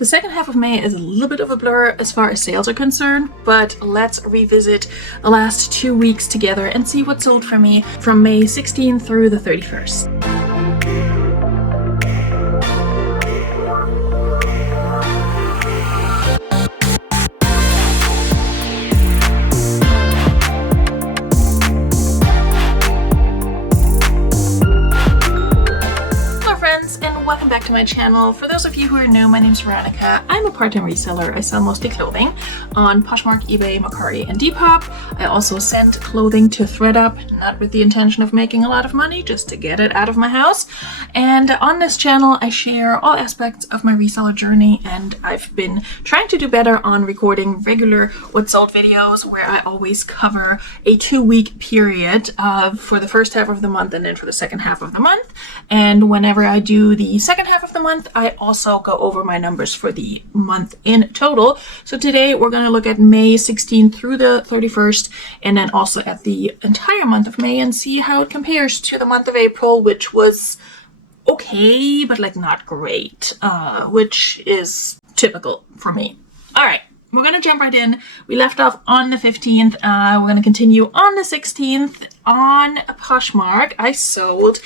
The second half of May is a little bit of a blur as far as sales are concerned, but let's revisit the last 2 weeks together and see what sold for me from May 16th through the 31st. Welcome back to my channel. For those of you who are new, my name is Veronika. I'm a part-time reseller. I sell mostly clothing on Poshmark, eBay, Mercari, and Depop. I also send clothing to ThredUp, not with the intention of making a lot of money, just to get it out of my house. And on this channel, I share all aspects of my reseller journey, and I've been trying to do better on recording regular what sold videos where I always cover a 2-week period for the first half of the month and then for the second half of the month. And whenever I do the second half of the month, I also go over my numbers for the month in total. So today we're going to look at May 16th through the 31st, and then also at the entire month of May, and see how it compares to the month of April, which was okay, but like not great, which is typical for me. All right. We're going to jump right in. We left off on the 15th. We're going to continue on the 16th. On Poshmark, I sold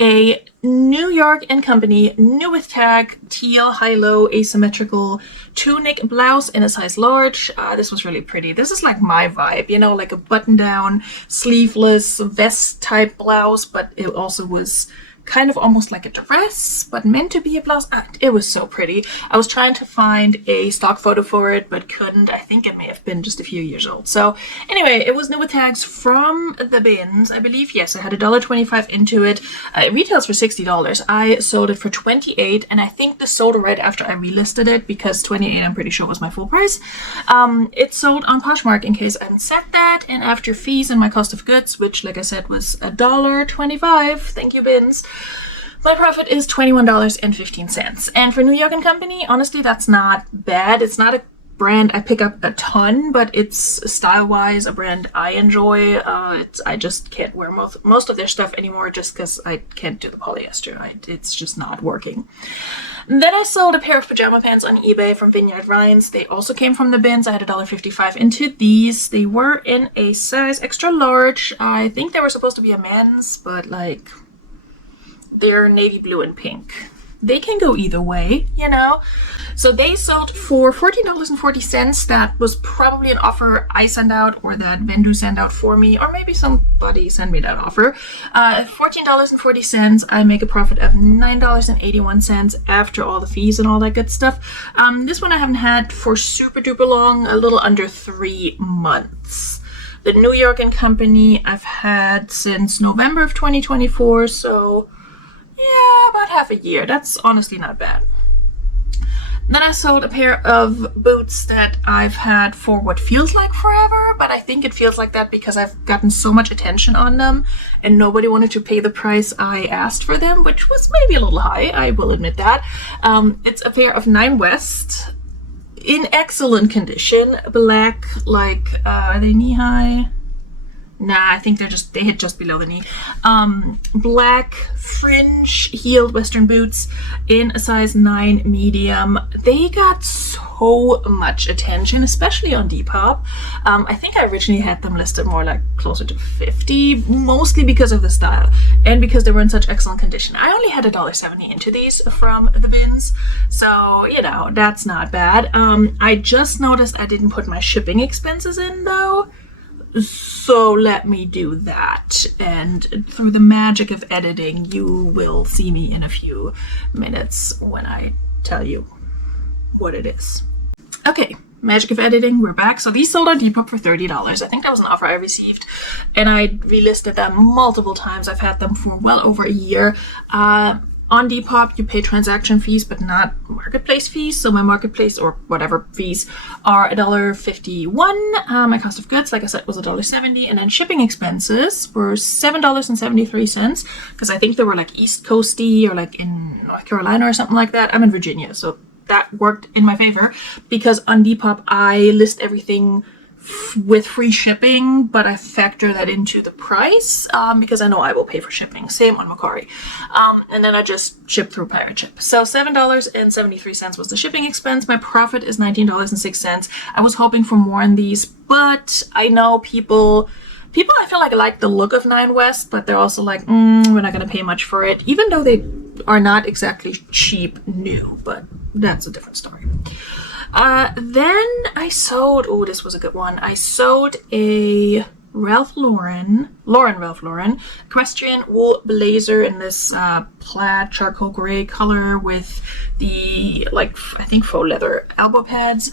a New York & Company new with tag teal high-low asymmetrical tunic blouse in a size large. This was really pretty. This is like my vibe, you know, like a button-down, sleeveless vest type blouse, but it also was kind of almost like a dress, but meant to be a blouse. It was so pretty. I was trying to find a stock photo for it, but couldn't. I think it may have been just a few years old. So anyway, it was new with tags from the bins, I believe. Yes, I had $1.25 into it. It retails for $60. I sold it for $28, and I think this sold right after I relisted it, because $28, I'm pretty sure, was my full price. It sold on Poshmark, in case I hadn't said that, and after fees and my cost of goods, which, like I said, was $1.25. Thank you, bins. My profit is $21.15. And for New York & Company, honestly, that's not bad. It's not a brand I pick up a ton, but it's style-wise a brand I enjoy. I just can't wear most of their stuff anymore just because I can't do the polyester. It's just not working. Then I sold a pair of pajama pants on eBay from Vineyard Vines. They also came from the bins. I had $1.55 into these. They were in a size extra large. I think they were supposed to be a men's, but like, they're navy blue and pink. They can go either way, you know. So they sold for $14.40. That was probably an offer I sent out, or that vendor sent out for me, or maybe somebody sent me that offer. $14.40. I make a profit of $9.81 after all the fees and all that good stuff. This one I haven't had for super duper long, a little under 3 months. The New York & Company I've had since November of 2024, so yeah, about half a year. That's honestly not bad. Then I sold a pair of boots that I've had for what feels like forever, but I think it feels like that because I've gotten so much attention on them and nobody wanted to pay the price I asked for them, which was maybe a little high, I will admit that. It's a pair of 9 West in excellent condition, black, like, are they knee-high? Nah, I think they hit just below the knee. Black fringe heeled Western boots in a size 9 medium. They got so much attention, especially on Depop. I think I originally had them listed more like closer to $50, mostly because of the style and because they were in such excellent condition. I only had $1.70 into these from the bins, so you know, that's not bad. I just noticed I didn't put my shipping expenses in though. So let me do that, and through the magic of editing, you will see me in a few minutes when I tell you what it is. Okay, magic of editing, we're back. So these sold on Depop for $30. I think that was an offer I received, and I relisted them multiple times. I've had them for well over a year. On Depop, you pay transaction fees, but not marketplace fees. So my marketplace or whatever fees are $1.51. My cost of goods, like I said, was $1.70. And then shipping expenses were $7.73, because I think they were like East Coasty or like in North Carolina or something like that. I'm in Virginia, so that worked in my favor because on Depop, I list everything with free shipping, but I factor that into the price because I know I will pay for shipping. Same on Mercari. And then I just ship through Pirate Ship. So $7.73 was the shipping expense. My profit is $19.06. I was hoping for more on these, but I know people I feel like the look of Nine West, but they're also like, we're not going to pay much for it, even though they are not exactly cheap new, but that's a different story. Then I sold, this was a good one. I sold a Ralph Lauren equestrian wool blazer in this plaid charcoal gray color with the, I think faux leather elbow pads.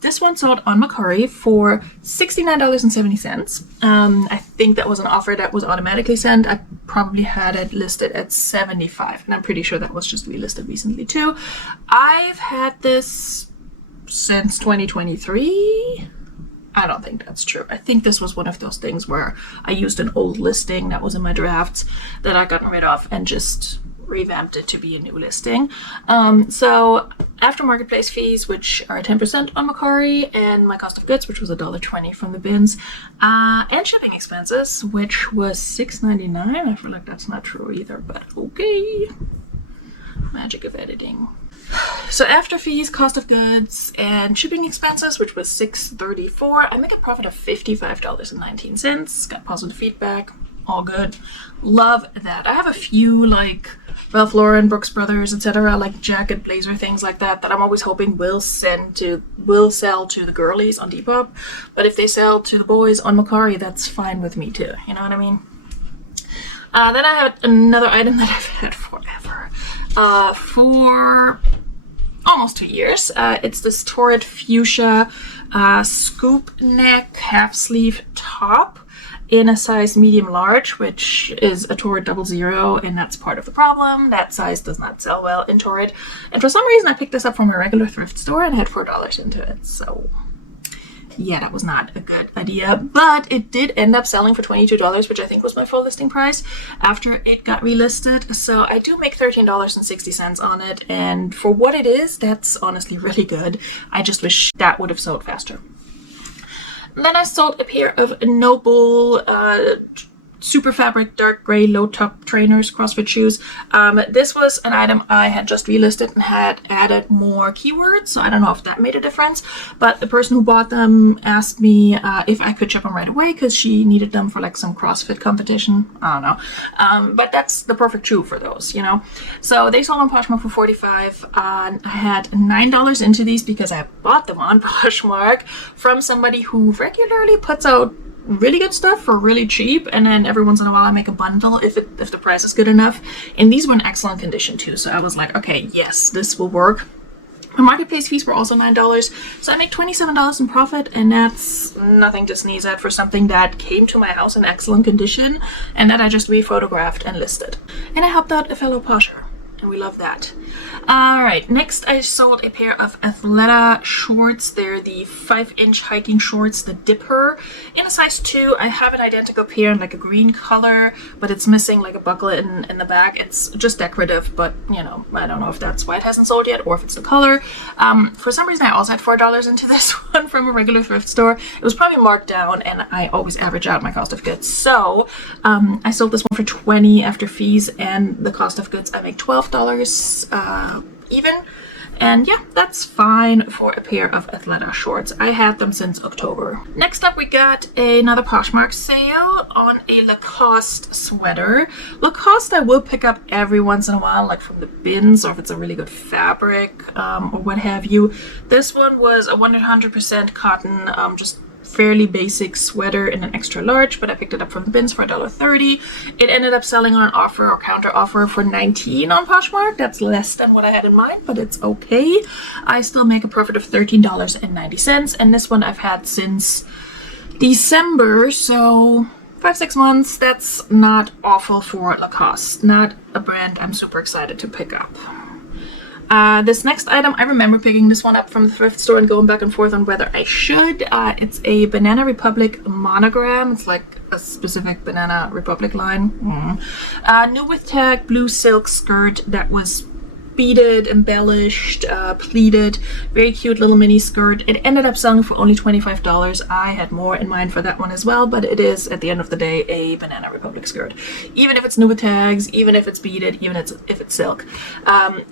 This one sold on Mercari for $69.70. I think that was an offer that was automatically sent. I probably had it listed at $75, and I'm pretty sure that was just relisted recently too. I've had this since 2023. I don't think that's true. I think this was one of those things where I used an old listing that was in my drafts that I got rid of and just revamped it to be a new listing. So after marketplace fees, which are 10% on Mercari, and my cost of goods, which was $1.20 from the bins, and shipping expenses, which was $6.99. I feel like that's not true either, but okay. Magic of editing. So after fees, cost of goods, and shipping expenses, which was $6.34, I make a profit of $55.19. Got positive feedback. All good. Love that. I have a few Ralph Lauren, Brooks Brothers, etc., like jacket, blazer, things like that I'm always hoping will sell to the girlies on Depop. But if they sell to the boys on Mercari, that's fine with me too. You know what I mean? Then I have another item that I've had forever. For almost 2 years. It's this Torrid Fuchsia scoop neck half sleeve top in a size medium large, which is a Torrid 00, and that's part of the problem. That size does not sell well in Torrid. And for some reason I picked this up from a regular thrift store and had $4 into it. So yeah, that was not a good idea, but it did end up selling for $22, which I think was my full listing price after it got relisted. So I do make $13.60 on it, and for what it is, that's honestly really good. I just wish that would have sold faster. Then I sold a pair of Noble super fabric dark gray low top trainers, CrossFit shoes. This was an item I had just relisted and had added more keywords, so I don't know if that made a difference, but the person who bought them asked me if I could ship them right away because she needed them for some CrossFit competition. I don't know, but that's the perfect shoe for those, you know. So they sold on Poshmark for $45. I had $9 into these because I bought them on Poshmark from somebody who regularly puts out really good stuff for really cheap, and then every once in a while I make a bundle if the price is good enough. And these were in excellent condition too, so I was like, okay, yes, this will work. My marketplace fees were also $9, so I make $27 in profit, and that's nothing to sneeze at for something that came to my house in excellent condition and that I just rephotographed and listed. And I helped out a fellow posher, and we love that. Alright, next I sold a pair of Athleta shorts. They're the 5-inch hiking shorts, the Dipper, in a size 2. I have an identical pair in a green color, but it's missing a buckle in the back. It's just decorative, but you know, I don't know if that's why it hasn't sold yet or if it's the color. For some reason I also had $4 into this one from a regular thrift store. It was probably marked down, and I always average out my cost of goods. So I sold this one for $20 after fees, and the cost of goods I make $12 even, and yeah, that's fine for a pair of Athleta shorts. I had them since October. Next up, we got another Poshmark sale on a Lacoste sweater. Lacoste I will pick up every once in a while, from the bins, or if it's a really good fabric or what have you. This one was a 100% cotton, just fairly basic sweater in an extra large, but I picked it up from the bins for $1.30. It ended up selling on offer or counter offer for $19 on Poshmark. That's less than what I had in mind, but it's okay. I still make a profit of $13.90, and this one I've had since December, so 5-6 months. That's not awful for Lacoste. Not a brand I'm super excited to pick up. This next item, I remember picking this one up from the thrift store and going back and forth on whether I should. It's a Banana Republic monogram. It's a specific Banana Republic line. New with tag blue silk skirt that was beaded, embellished, pleated, very cute little mini skirt. It ended up selling for only $25. I had more in mind for that one as well, but it is at the end of the day a Banana Republic skirt. Even if it's new with tags, even if it's beaded, even if it's silk.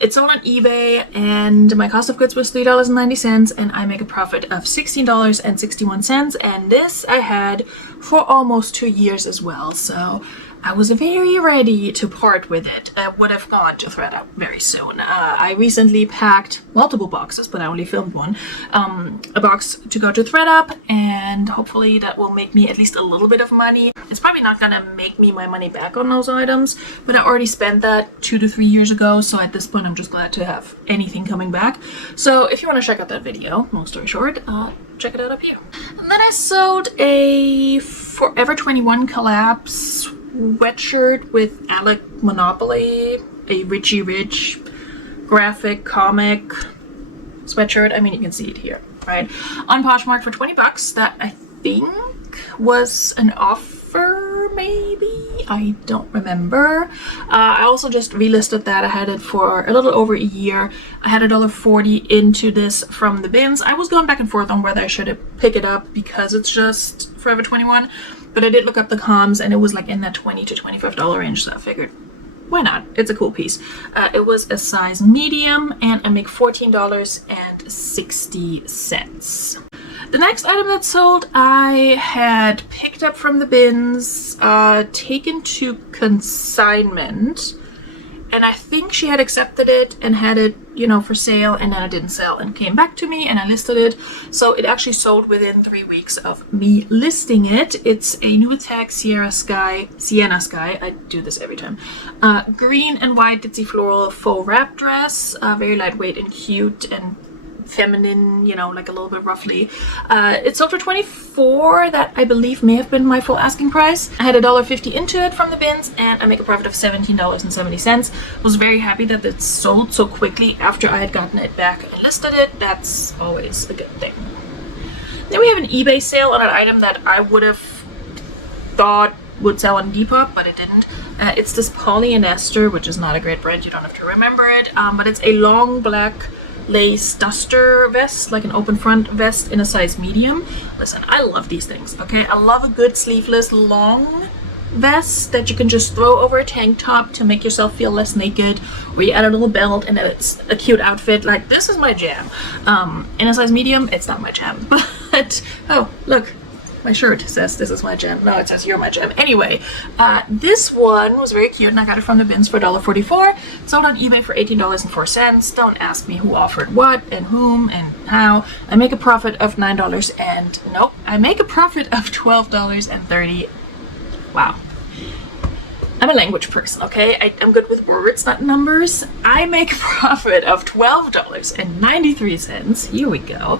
It's sold on eBay and my cost of goods was $3.90 and I make a profit of $16.61, and this I had for almost 2 years as well, so I was very ready to part with it. I would have gone to ThredUp very soon. I recently packed multiple boxes, but I only filmed one. A box to go to ThredUp, and hopefully that will make me at least a little bit of money. It's probably not gonna make me my money back on those items, but I already spent that 2 to 3 years ago, so at this point I'm just glad to have anything coming back. So if you want to check out that video, long story short, check it out up here. And then I sold a Forever 21 collab sweatshirt with Alec Monopoly, a Richie Rich graphic comic sweatshirt. I mean, you can see it here, right? On Poshmark for 20 bucks. That I think was an offer, maybe? I don't remember. I also just relisted that. I had it for a little over a year. I had $1.40 into this from the bins. I was going back and forth on whether I should pick it up because it's just Forever 21, but I did look up the comms and it was like in that $20 to $25 range, so I figured, why not? It's a cool piece. It was a size medium and I make $14.60. The next item that sold, I had picked up from the bins, taken to consignment, and I think she had accepted it and had it, you know, for sale, and then it didn't sell and came back to me and I listed it. So it actually sold within 3 weeks of me listing it. It's a new tag Sienna Sky. I do this every time. Green and white ditzy floral faux wrap dress, very lightweight and cute and feminine, you know, like a little bit roughly. It sold for $24. That I believe may have been my full asking price. I had $1.50 into it from the bins and I make a profit of $17.70. Was very happy that it sold so quickly after I had gotten it back and listed it. That's always a good thing. Then we have an eBay sale on an item that I would have thought would sell on Depop, but it didn't. It's this polyester, which is not a great brand, you don't have to remember it, but it's a long black lace duster vest, like an open front vest in a size medium. Listen, I love these things, okay? I love a good sleeveless long vest that you can just throw over a tank top to make yourself feel less naked, or you add a little belt and it's a cute outfit. Like, this is my jam. In a size medium, it's not my jam, but oh, look. My shirt says this is my jam. No, it says you're my jam. Anyway, this one was very cute and I got it from the bins for $1.44. Sold on eBay for $18.04. Don't ask me who offered what and whom and how. I make a profit of $9 and nope, I make a profit of $12.30. Wow. I'm a language person, okay? I'm good with words, not numbers. I make a profit of $12.93. Here we go.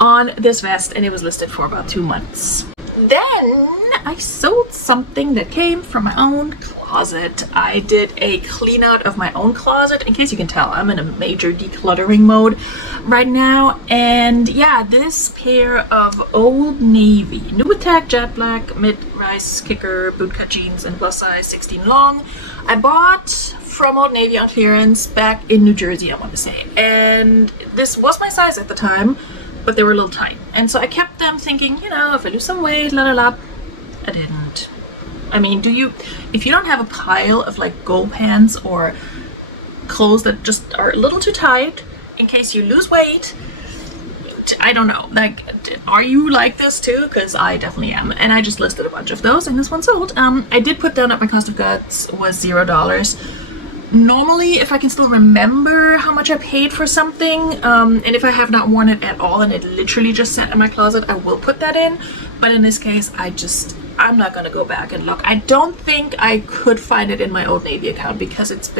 On this vest, and it was listed for about 2 months. Then I sold something that came from my own closet. I did a clean out of my own closet. In case you can tell, I'm in a major decluttering mode right now. And yeah, this pair of Old Navy new attack jet black mid-rise kicker bootcut jeans and plus size 16 long, I bought from Old Navy on clearance back in New Jersey, I want to say. And this was my size at the time, but they were a little tight. And so I kept them thinking, you know, if I lose some weight, la la la. I didn't. I mean, if you don't have a pile of like goal pants or clothes that just are a little too tight in case you lose weight, I don't know, like, are you like this too? Because I definitely am. And I just listed a bunch of those and this one sold. I did put down that my cost of goods was $0. Normally, if I can still remember how much I paid for something, and if I have not worn it at all and it literally just sat in my closet, I will put that in. But in this case, I'm not gonna go back and look. I don't think I could find it in my Old Navy account because it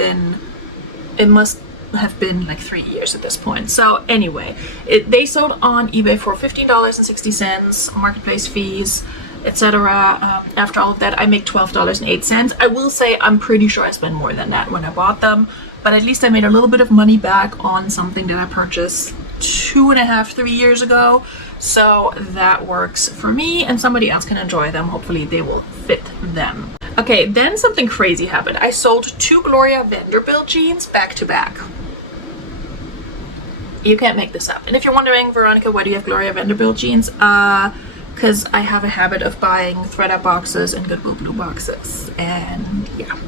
must have been like 3 years at this point. So anyway, they sold on eBay for $15.60, marketplace fees, etc. After all of that, I make $12.08. I will say I'm pretty sure I spent more than that when I bought them, but at least I made a little bit of money back on something that I purchased 2.5, 3 years ago. So that works for me, and somebody else can enjoy them. Hopefully they will fit them. Okay, then something crazy happened. I sold 2 Gloria Vanderbilt jeans back to back. You can't make this up. And if you're wondering, Veronica, why do you have Gloria Vanderbilt jeans? Because I have a habit of buying ThredUp boxes and Goodwill Blue boxes. And yeah.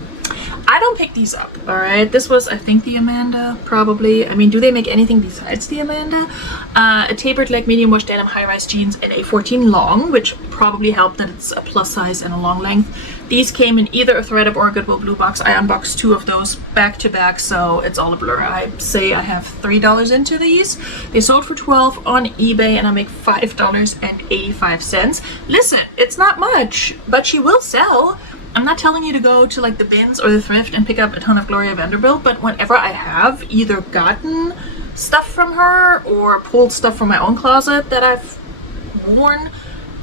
I don't pick these up, alright? This was, I think, the Amanda, probably. I mean, do they make anything besides the Amanda? A tapered leg medium wash denim high-rise jeans in a 14 long, which probably helped that it's a plus size and a long length. These came in either a ThredUp or a Goodwill Blue box. I unboxed 2 of those back to back, so it's all a blur. I say I have $3 into these. They sold for $12 on eBay, and I make $5.85. Listen, it's not much, but she will sell. I'm not telling you to go to like the bins or the thrift and pick up a ton of Gloria Vanderbilt, but whenever I have either gotten stuff from her or pulled stuff from my own closet that I've worn,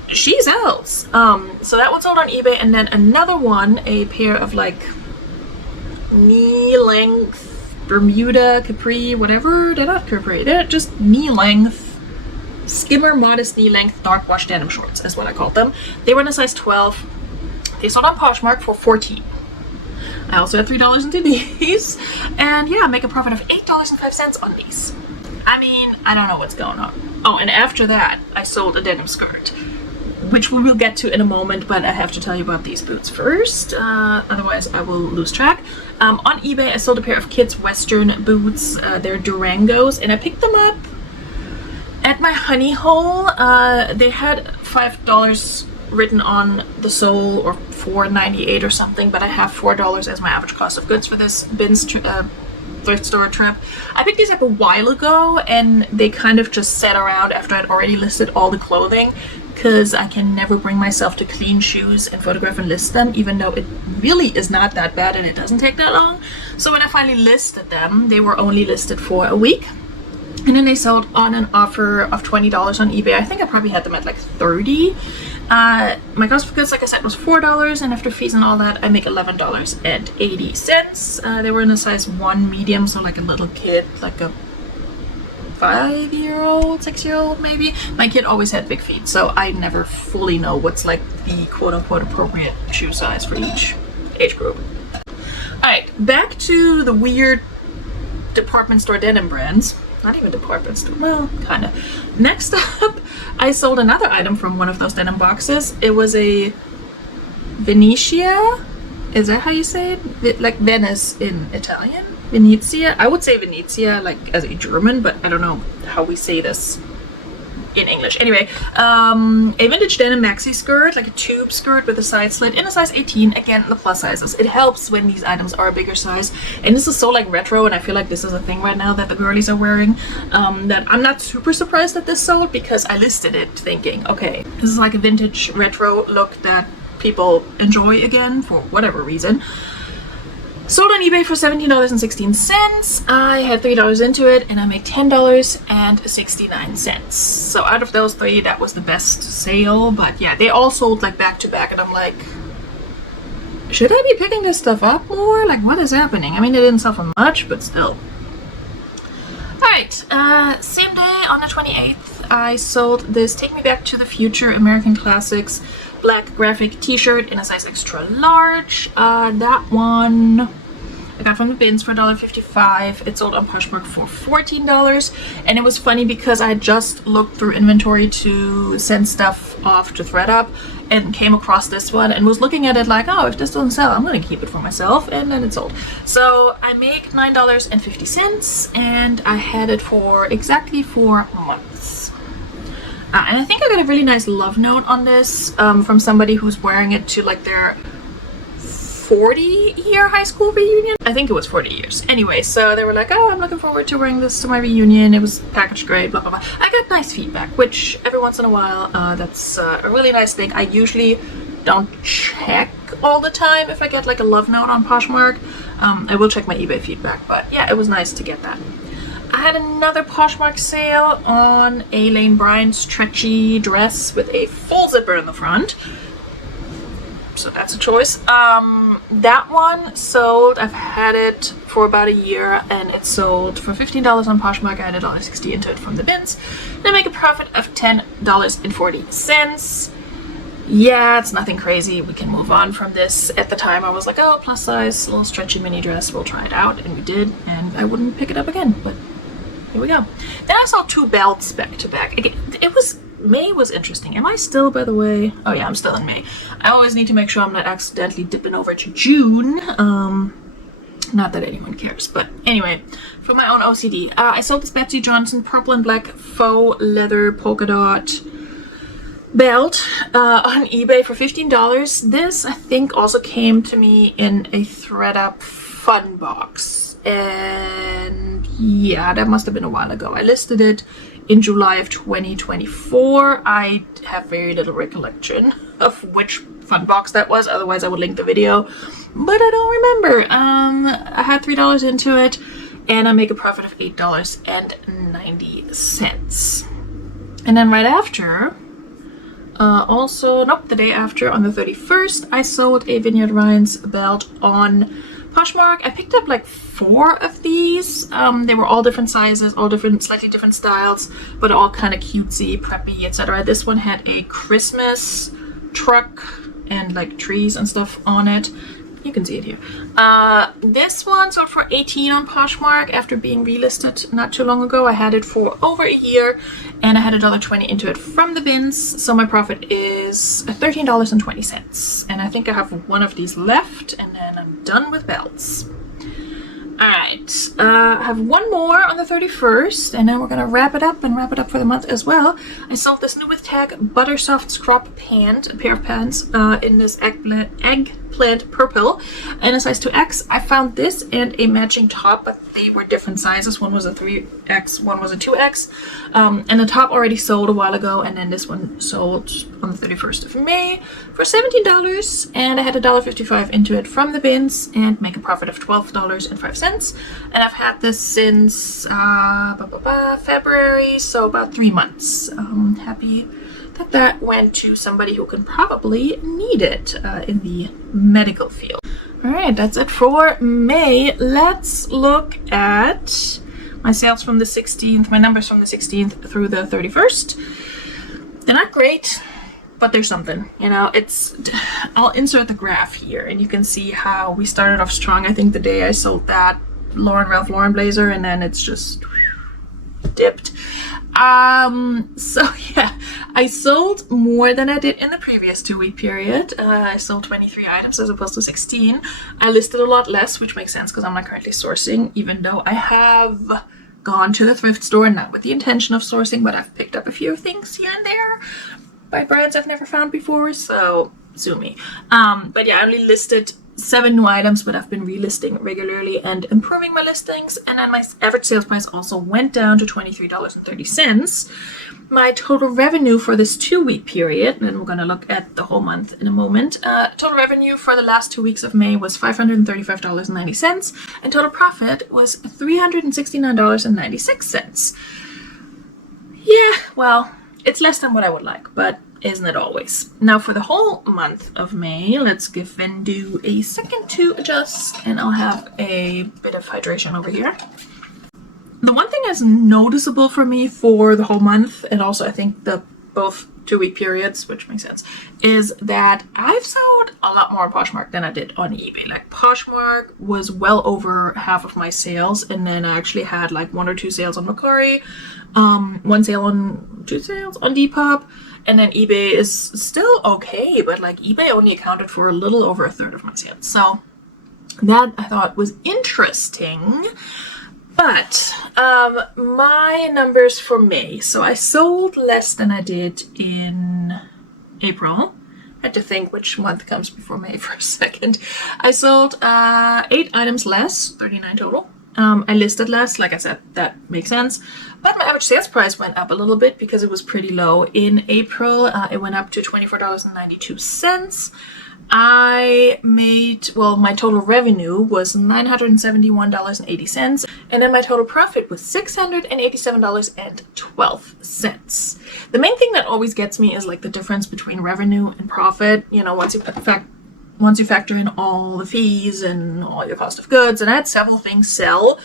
she sells. So that one sold on eBay, and then another one, a pair of like knee length Bermuda capri, whatever. They're not capri, they're just knee length, skimmer modest knee length dark wash denim shorts is what I called them. They were in a size 12. They sold on Poshmark for $14. I also had $3 into these, and yeah, I make a profit of $8.05 on these. I mean, I don't know what's going on. Oh, and after that, I sold a denim skirt, which we will get to in a moment, but I have to tell you about these boots first, otherwise I will lose track. On eBay, I sold a pair of kids' Western boots. They're Durangos, and I picked them up at my honey hole. They had $5 written on the sole, or $4.98 or something, but I have $4 as my average cost of goods for this bins thrift store trip. I picked these up a while ago, and they kind of just sat around after I'd already listed all the clothing, because I can never bring myself to clean shoes and photograph and list them, even though it really is not that bad and it doesn't take that long. So when I finally listed them, they were only listed for a week. And then they sold on an offer of $20 on eBay. I think I probably had them at like $30. My cost of goods, like I said, was $4, and after fees and all that, I make $11.80. They were in a size 1 medium, so like a little kid, like a 5-year-old, 6-year-old maybe. My kid always had big feet, so I never fully know what's like the quote-unquote appropriate shoe size for each age group. Alright, back to the weird department store denim brands. Not even department store, well, kind of. Next up, I sold another item from one of those denim boxes. It was a Venetia. Is that how you say it? Like Venice in Italian? Venezia? I would say Venezia, like as a German, but I don't know how we say this in English. Anyway, a vintage denim maxi skirt, like a tube skirt with a side slit in a size 18. Again, the plus sizes. It helps when these items are a bigger size. And this is so like retro, and I feel like this is a thing right now that the girlies are wearing, that I'm not super surprised that this sold, because I listed it thinking, okay, this is like a vintage retro look that people enjoy again for whatever reason. Sold on eBay for $17.16. I had $3 into it, and I made $10.69. So out of those 3, that was the best sale. But yeah, they all sold like back to back, and I'm like, should I be picking this stuff up more? Like, what is happening? I mean, they didn't sell for much, but still. Alright, same day on the 28th, I sold this Take Me Back to the Future American Classics black graphic t-shirt in a size extra large. That one I got from the bins for $1.55. It sold on Poshmark for $14. And it was funny because I just looked through inventory to send stuff off to ThredUp and came across this one and was looking at it like, oh, if this doesn't sell, I'm gonna keep it for myself. And then it sold. So I make $9.50, and I had it for exactly 4 months. And I think I got a really nice love note on this from somebody who's wearing it to like their 40-year high school reunion. I think it was 40 years. Anyway, so they were like, oh, I'm looking forward to wearing this to my reunion. It was packaged great, blah, blah, blah. I got nice feedback, which every once in a while, that's a really nice thing. I usually don't check all the time if I get like a love note on Poshmark. I will check my eBay feedback, but yeah, it was nice to get that. I had another Poshmark sale on a Lane Bryant stretchy dress with a full zipper in the front. So that's a choice. That one sold, I've had it for about a year, and it sold for $15 on Poshmark. I had $1.60 into it from the bins. And I make a profit of $10.40. Yeah, it's nothing crazy. We can move on from this. At the time, I was like, oh, plus size, little stretchy mini dress. We'll try it out. And we did. And I wouldn't pick it up again. But here we go. Then I saw 2 belts back to back. Again, May was interesting. Am I still, by the way? Oh yeah, I'm still in May. I always need to make sure I'm not accidentally dipping over to June. Not that anyone cares, but anyway, for my own OCD, I sold this Betsy Johnson purple and black faux leather polka dot belt on eBay for $15. This, I think, also came to me in a ThredUp fun box, and yeah, that must have been a while ago. I listed it in July of 2024. I have very little recollection of which fun box that was, otherwise I would link the video, but I don't remember. I had $3 into it, and I make a profit of $8.90. And then right after, the day after, on the 31st, I sold a Vineyard Ryan's belt on Poshmark. I picked up like 4 of these. They were all different sizes, all different, slightly different styles, but all kind of cutesy, preppy, etc. This one had a Christmas truck and like trees and stuff on it. You can see it here. This one sold for $18 on Poshmark after being relisted not too long ago. I had it for over a year, and I had $1.20 into it from the bins. So my profit is $13.20. And I think I have 1 of these left, and then I'm done with belts. Alright, I have 1 more on the 31st, and then we're going to wrap it up for the month as well. I sold this new with tag Buttersoft Scrub pant, a pair of pants in this eggplant purple and a size 2X. I found this and a matching top, but they were different sizes. One was a 3X, one was a 2X. And the top already sold a while ago, and then this one sold on the 31st of May for $17, and I had $1.55 into it from the bins and make a profit of $12.05. And I've had this since February, so about 3 months. Happy that went to somebody who can probably need it in the medical field. All right, that's it for May. Let's look at my sales from the 16th, my numbers from the 16th through the 31st. They're not great, but there's something, you know. I'll insert the graph here, and you can see how we started off strong. I think the day I sold that Ralph Lauren blazer, and then it's just dipped. So yeah, I sold more than I did in the previous 2-week period. I sold 23 items as opposed to 16. I listed a lot less, which makes sense because I'm not currently sourcing, even though I have gone to the thrift store, not with the intention of sourcing, but I've picked up a few things here and there by brands I've never found before, so sue me. But yeah, I only listed 7 new items, but I've been relisting regularly and improving my listings, and then my average sales price also went down to $23.30. My total revenue for this 2-week period, and we're going to look at the whole month in a moment, total revenue for the last 2 weeks of May was $535.90, and total profit was $369.96. Yeah, well, it's less than what I would like, but isn't it always? Now for the whole month of May, let's give Vendu a second to adjust, and I'll have a bit of hydration over here. The one thing that's noticeable for me for the whole month, and also I think the both 2-week periods, which makes sense, is that I've sold a lot more on Poshmark than I did on eBay. Like Poshmark was well over half of my sales, and then I actually had like 1 or 2 sales on Mercari, 2 sales on Depop, and then eBay is still okay, but like eBay only accounted for a little over a third of my sales. So that I thought was interesting. But my numbers for May, so I sold less than I did in April. I had to think which month comes before May for a second. I sold 8 items less, 39 total. I listed less, like I said, that makes sense. But my average sales price went up a little bit because it was pretty low in April. It went up to $24.92. My total revenue was $971.80, and then my total profit was $687.12. The main thing that always gets me is like the difference between revenue and profit. You know, once you factor in all the fees and all your cost of goods, and I had several things sell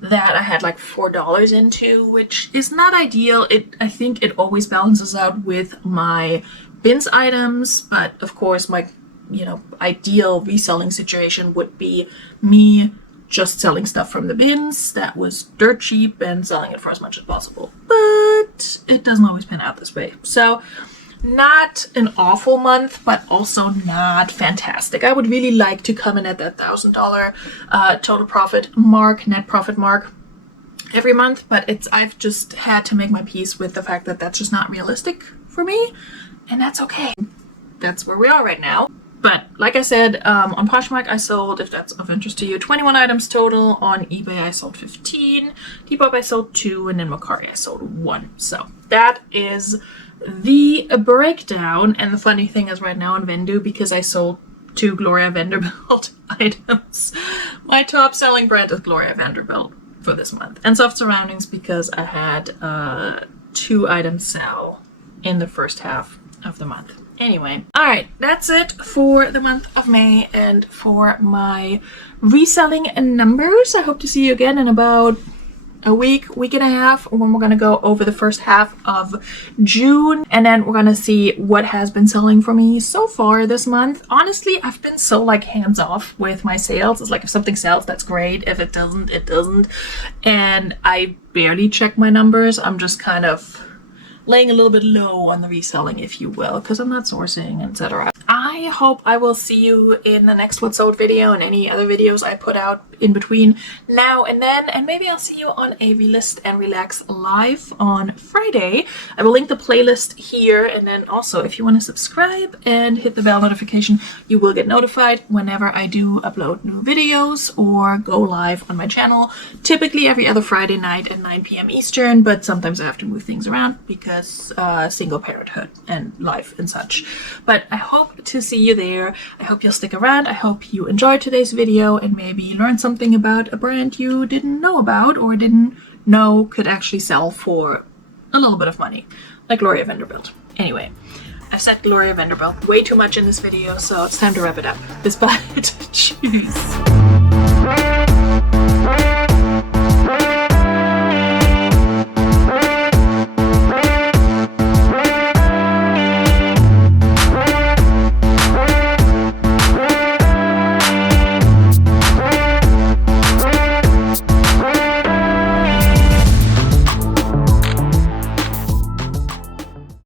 that I had like $4 into, which is not ideal. I think it always balances out with my bins items, but of course my ideal reselling situation would be me just selling stuff from the bins that was dirt cheap and selling it for as much as possible. But it doesn't always pan out this way. So not an awful month, but also not fantastic. I would really like to come in at that $1,000 total profit mark, net profit mark every month, but I've just had to make my peace with the fact that that's just not realistic for me, and that's okay. That's where we are right now. But like I said, on Poshmark I sold, if that's of interest to you, 21 items total. On eBay I sold 15, Depop I sold 2, and then Mercari I sold 1. So that is the breakdown. And the funny thing is right now on Vendu, because I sold 2 Gloria Vanderbilt items, my top selling brand is Gloria Vanderbilt for this month. And Soft Surroundings because I had 2 items sell in the first half of the month. Anyway, all right, that's it for the month of May and for my reselling numbers. I hope to see you again in about a week and a half, when we're going to go over the first half of June, and then we're going to see what has been selling for me so far this month. Honestly, I've been so like hands off with my sales. It's like if something sells, that's great. If it doesn't, it doesn't. And I barely check my numbers. I'm just kind of laying a little bit low on the reselling, if you will, because I'm not sourcing, etc. I hope I will see you in the next What Sold video and any other videos I put out in between now and then, and maybe I'll see you on a Relist and Relax live on Friday. I will link the playlist here, and then also if you want to subscribe and hit the bell notification, you will get notified whenever I do upload new videos or go live on my channel, typically every other Friday night at 9 p.m. Eastern, but sometimes I have to move things around because single parenthood and life and such. But I hope to see you there. I hope you'll stick around. I hope you enjoyed today's video and maybe learned something about a brand you didn't know about or didn't know could actually sell for a little bit of money, like Gloria Vanderbilt. Anyway, I've said Gloria Vanderbilt way too much in this video, so it's time to wrap it up. Bis bald. Tschüss.